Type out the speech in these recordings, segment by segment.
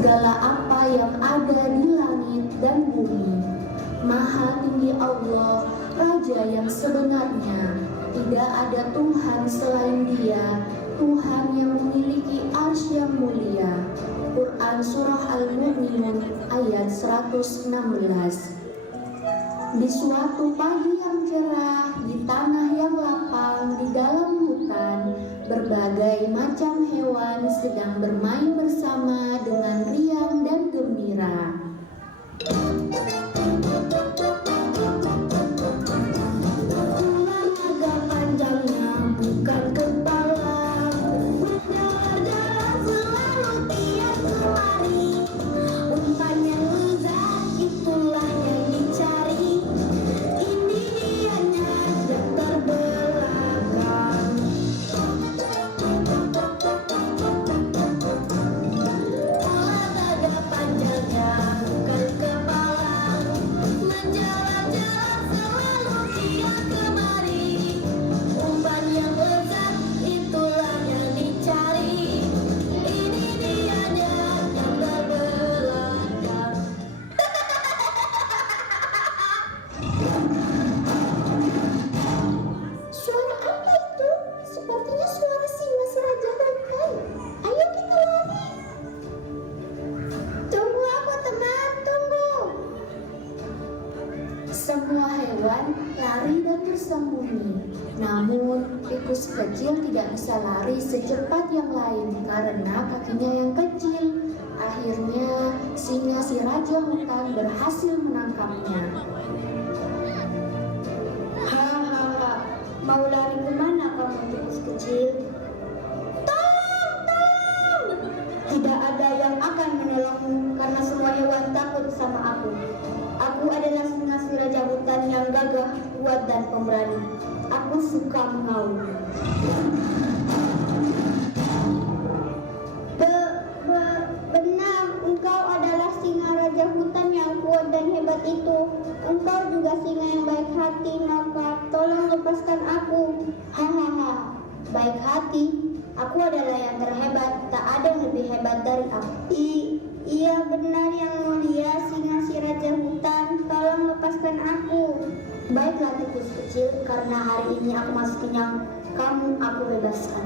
segala apa yang ada di langit dan bumi. Maha tinggi Allah, Raja yang sebenarnya. Tidak ada Tuhan selain Dia, Tuhan yang memiliki arsy yang mulia. Quran Surah Al-Mu'minun ayat 116. Di suatu pagi yang cerah, di tanah yang lapang, di dalam hutan, berbagai macam hewan sedang bermain bersama dengan riang dan gembira. Tulang agak panjangnya bukan kepala, berjalan-jalan selalu tiap kemari. Umpan yang lezat itulah yang dicari. Ini dianya yang terbelakang. Tulang agak panjangnya bukan kepala, menjalan-jalan selalu tiap kemari. Umpan yang lezat itulah yang dicari. Ini dianya yang terbelakang. Suara apa itu? Sepertinya suara singa si Raja Hutan. Ayo kita lari. Tunggu aku teman, tunggu. Semua hewan lari dan bersembunyi. Namun tikus kecil tidak bisa lari secepat yang lain karena kakinya yang kecil. Akhirnya singa si Raja Hutan berhasil menangkapnya. Hahaha, mau lari kemana kamu tikus kecil? Tolong, tolong! Tidak ada yang akan menolongmu karena semua hewan takut sama aku. Aku adalah singa si Raja Hutan yang gagah, kuat dan pemberani. Aku suka mengaum. Benar, engkau adalah singa Raja Hutan yang kuat dan hebat itu. Engkau juga singa yang baik hati, maka tolong lepaskan aku. Hahaha, baik hati? Aku adalah yang terhebat, tak ada yang lebih hebat dari aku. Iya benar yang mulia, singa si Raja Hutan, tolong lepaskan aku. Baiklah tikus kecil, karena hari ini aku masih kenyang, kamu aku bebaskan.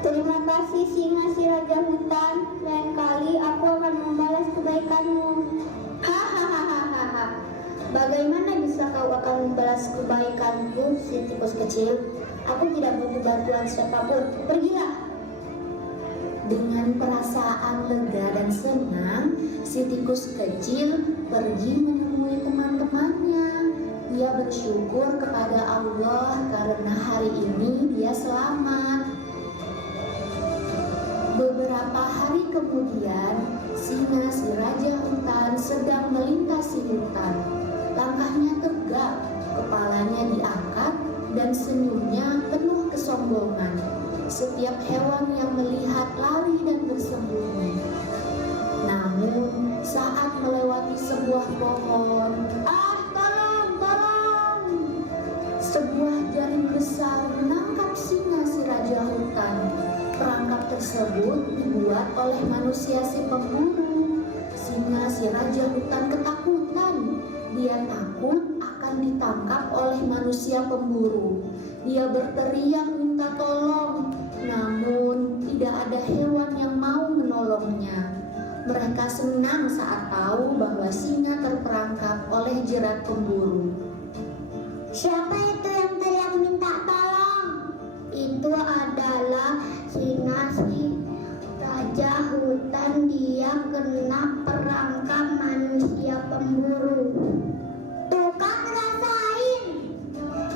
Terima kasih singa si Raja Hutan, lain kali aku akan membalas kebaikanmu. Hahaha, bagaimana bisa kau akan membalas kebaikanku si tikus kecil? Aku tidak butuh bantuan siapapun, pergilah. Dengan perasaan lega dan senang, si tikus kecil pergi menemui teman-temannya. Dia bersyukur kepada Allah karena hari ini dia selamat. Beberapa hari kemudian, singa si Raja Hutan sedang melintasi hutan. Langkahnya tegap, kepalanya diangkat, dan senyumnya penuh kesombongan. Setiap hewan yang melihat lari dan bersembunyi. Namun, saat melewati sebuah pohon, tolong, tolong! Sebuah jaring besar menangkap singa si Raja Hutan. Perangkap tersebut dibuat oleh manusia si pemburu. Singa si Raja Hutan ketakutan. Dia takut akan ditangkap oleh manusia pemburu. Dia berteriak minta tolong, namun tidak ada hewan yang mau menolongnya. Mereka senang saat tahu bahwa singa terperangkap oleh jerat pemburu. Siapa itu yang teriak minta tolong? Itu adalah singa si Raja Hutan. Dia kena perangkap manusia pemburu. Tuh kan rasain.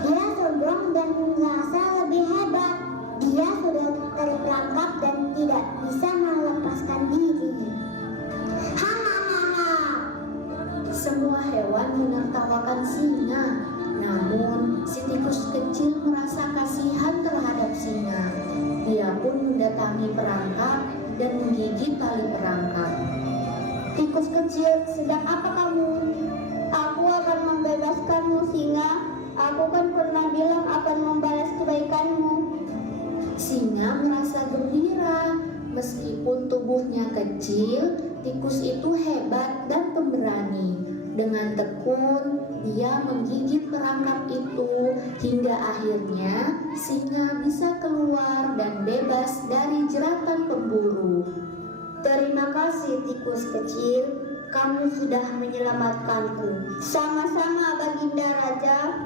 Dia sombong dan merasa lebih hebat. Dia sudah terperangkap dan tidak bisa melepaskan diri. Hahaha. Semua hewan menertawakan singa. Namun, si tikus kecil merasa kasihan terhadap singa. Dia pun mendatangi perangkap dan menggigit tali perangkap. Tikus kecil, sedang apa kamu? Aku akan membebaskanmu, singa. Aku kan pernah bilang akan membalas kebaikanmu. Singa merasa gembira. Meskipun tubuhnya kecil, tikus itu hebat dan pemberani. Dengan tekun, dia menggigit perangkap itu hingga akhirnya singa bisa keluar dan bebas dari jeratan pemburu. Terima kasih tikus kecil, kamu sudah menyelamatkanku. Sama-sama Baginda Raja,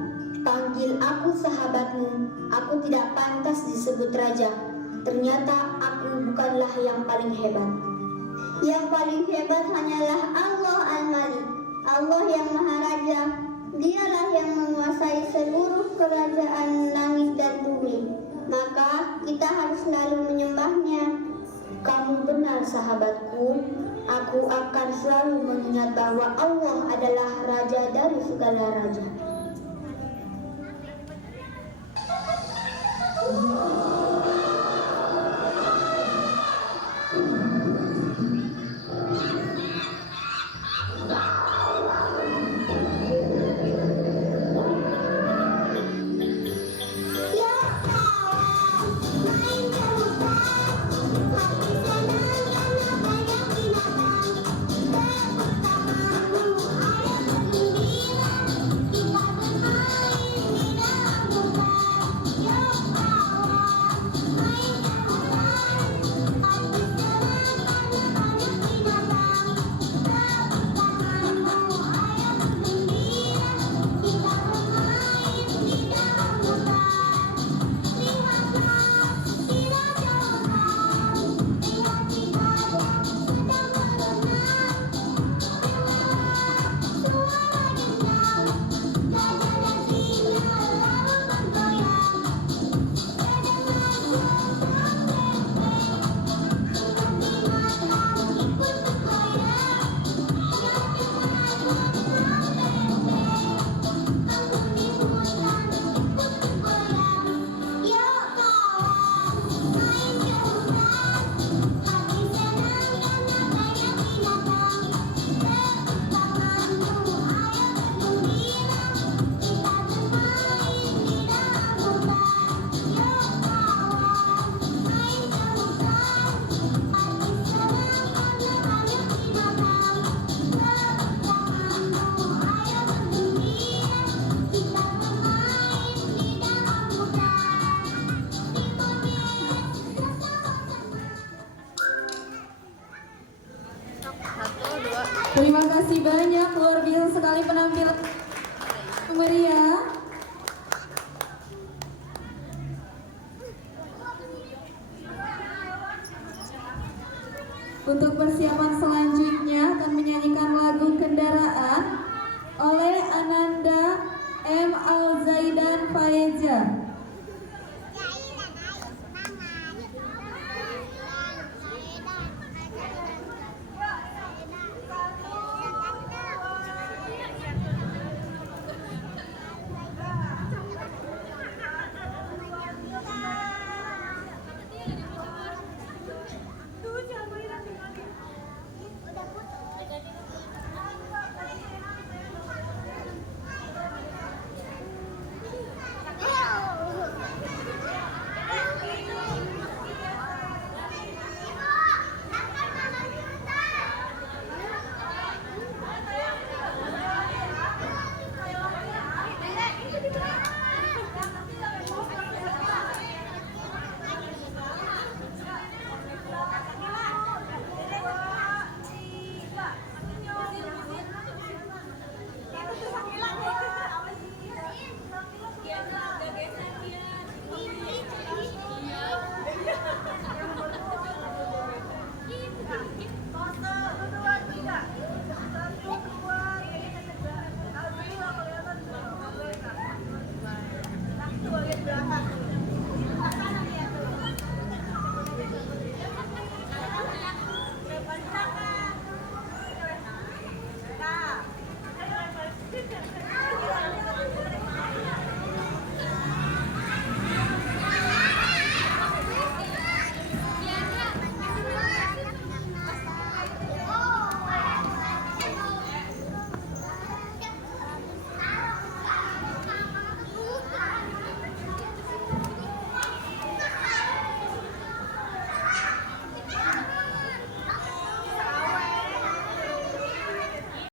panggil aku sahabatmu. Aku tidak pantas disebut raja. Ternyata aku bukanlah yang paling hebat. Yang paling hebat hanyalah Allah Al-Malik, Allah yang Maha Raja. Dialah yang menguasai seluruh kerajaan langit dan bumi. Maka kita harus selalu menyembahnya. Kamu benar sahabatku, aku akan selalu mengingat bahwa Allah adalah Raja dari segala raja. Terima kasih banyak, luar biasa sekali penampilan meriah. Untuk persiapan selanjutnya